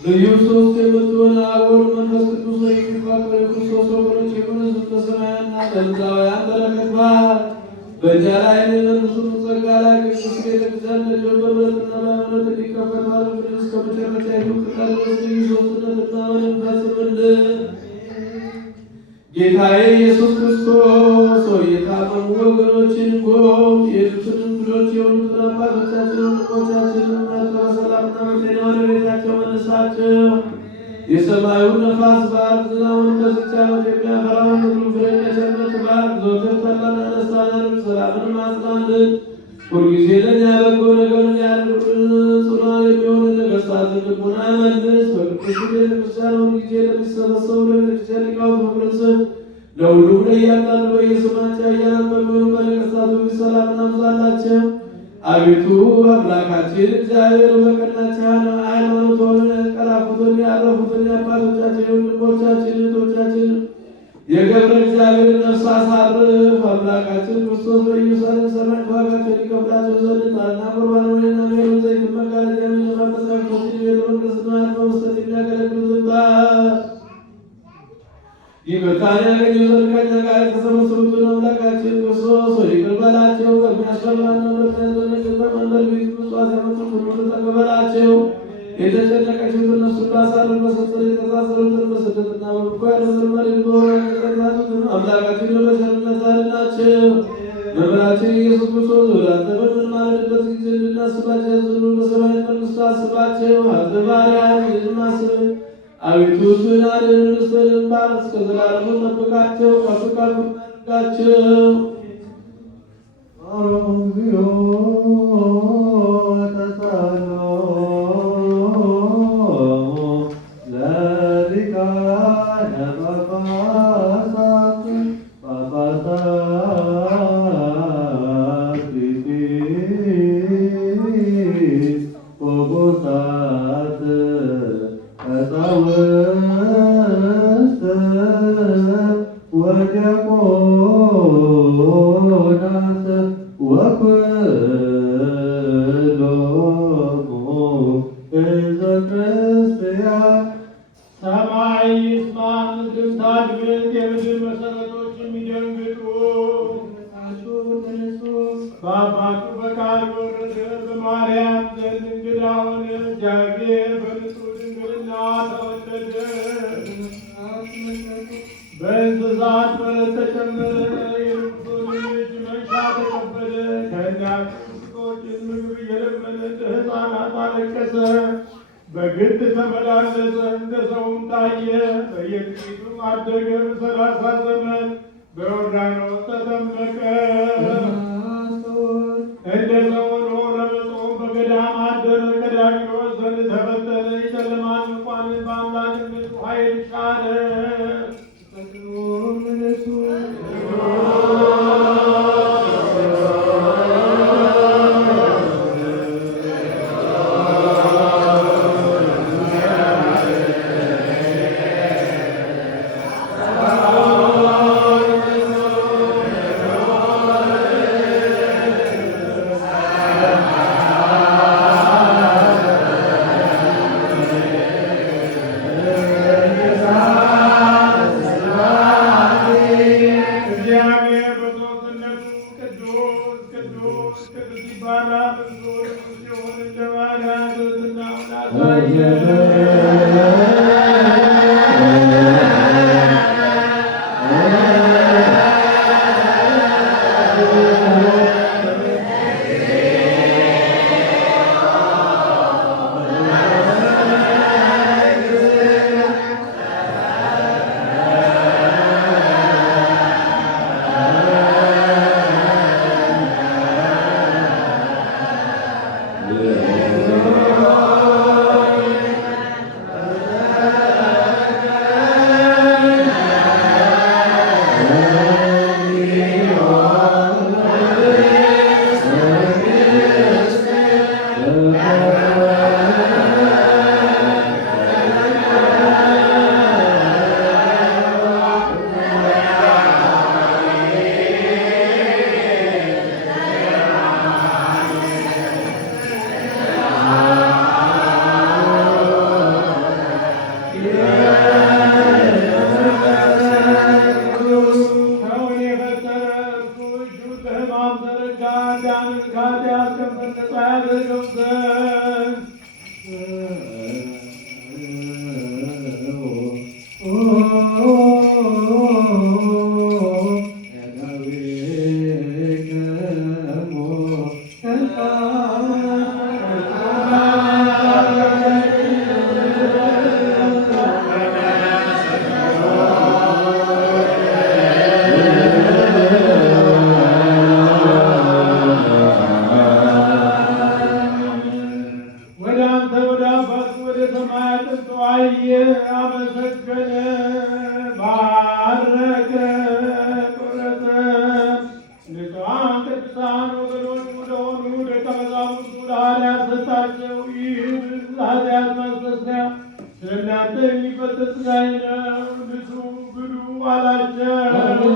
ልዩ ሶስት የምትሆን አብ ወልድ መንፈስ ቅዱስ የሚፋቀሩ የክርስቶስ ወገኖች የሆኑት በሰማያና በምድራውያን በረከት በዓል በእኛ ላይ የመንግሥቱን ጸጋ ላይ ቅዱስ ቤተክርስቲያን ልጆች በምሕረትና በሃይማኖት እንዲከፈት ባለፍን እስከ መጨረሻ ይሉቅታል ድረስ ልዩ ሶስትነትና ፈጽምልን። ጌታዬ ኢየሱስ ክርስቶስ ሆይ የታመሙ ወገኖችን ጎብኝ። የሄዱትን እንግዶች የሆኑትን አባቶቻችን ወንድሞቻችንን በሰላምና በጤና ወደ ቤታቸው መልሳቸው። የሰማዩን ነፋስ ባርክ፣ ዝናቡን በዚህች ዓመት የሚያፈራውን ሁሉ ፍሬ በቸርነት ባርክ። ዘወትር ተድላና ደስታን ሰላምን አጽናልን። ሁልጊዜ ለእኛ በጎ ነገርን ያድርጉልን። ጽኑዓን የሚሆኑ ነገሥታትን ልቡና መልስ። በቅድስት ቤተክርስቲያን ሁልጊዜ ለሚሰበሰቡ ለቤተክርስቲያን ሊቃውንት መቅደስ ለሁሉም ለእያንዳንዱ በየስማቸው ኃያላን በሚሆኑ በነገሥታቱ ፊት ሰላም እናብዛላቸው። አቤቱ አምላካችን እግዚአብሔር በቀናች ሃይማኖት ሆነን ያንቀላፉትን ያረፉትን የአባቶቻችን ወንድሞቻችን እህቶቻችን የገብረ እግዚአብሔር ነፍስ አሳርፍ። አምላካችን ክርስቶስ በኢየሩሳሌም ሰማዕት ዋጋቸውን ይከፍላቸው ዘንድ ዕጣንና ቁርባን ወይንና ሜሮን ዘይትን መጋረጃ መጻሕፍቶችን ቤተ መቅደስና በመስጠት የሚያገለግሉትን በዓል ይቅርታን ያገኙ ዘንድ ከእኛ ጋር የተሰበሰቡትን አምላካችን ክርስቶስ ሆይ ይቅር በላቸው። በሚያስፈራና በሚያስደነግጥ በመንደር ፊት ምጽዋት ያመጡት ሁሉ ተቀበላቸው። የተጨነቀችውን እነሱን ባሳርፍ፣ በሰንሰለት የተሳሰሩትን በስደትና በምርኮ ያሉትን መሬት በሆነ የተያዙትን አምላካችን በቸርነት አድናቸው። መምህራችን ኢየሱስ ክርስቶስ ወደ አንተ በምንማልድበት ጊዜ እንድናስባቸው ያዘኑ በሰማያዊት መንግሥት አስባቸው። አንተ ባሪያህን ይህን አስበን። አቤቱ ሕዝብህን አድን፣ ርስትህን ባርክ፣ እስከ ዘላለሙ ጠብቃቸው፣ ከፍ ከፍ አድርጋቸው። ሰማይ ይስማ፣ ምድር ታድምጥ፣ የምድር መሠረቶች የሚደንግጡ። በአባቱ በቃል ወረደ፣ በማርያም ዘንድ እንግዳ ሆነ። እግዚአብሔር በንጹሕ ድንግልና ተወለደ። በእንስሳት በረት ተጨመረ፣ የንጉሡን ልጅ መንሻ ተቀበለ። ከእናቱ ጡቶች ምግብ እየለመነ ሕፃናት አለቀሰ። በግድ ተመላለሰ፣ እንደ ሰውም ታየ። በየጥቂቱም አደገ። 30 ዘመን በዮርዳኖስ ተጠመቀ። እንደ ሰው ሆኖ ለመጾም በገዳም አደረ። ከዲያብሎስ ዘንድ ተፈተነ። የጨለማን መኳንንት በአምላክነቱ ኃይል ሻረ። ወደ ሰማይ አጥርቶ አየ፣ አመሰገነ፣ ባረከ፣ ቆረሰ። ንጹሐን ቅዱሳን ወገኖች ለሆኑ ደቀ መዛሙርቱ ለሐዋርያት ሰጣቸው። ይህን ኃጢአት ማስተስሪያ ስለ እናንተ የሚፈተት ሥጋዬ ነው፣ ንሱ ብሉ አላቸው።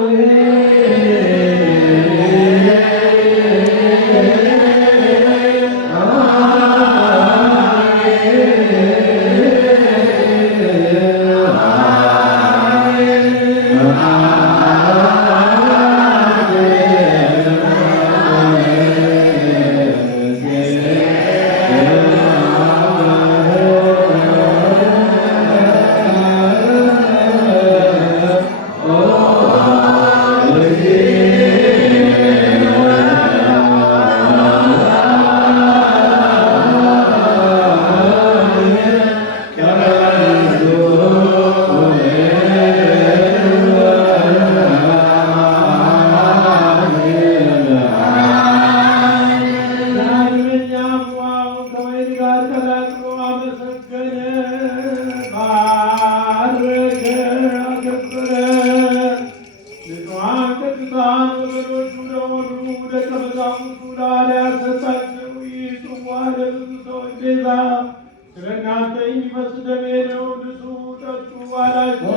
ስለ እናንተ የሚፈስ ደሜ ነው፣ ንሱ ጠጡ አላቸው።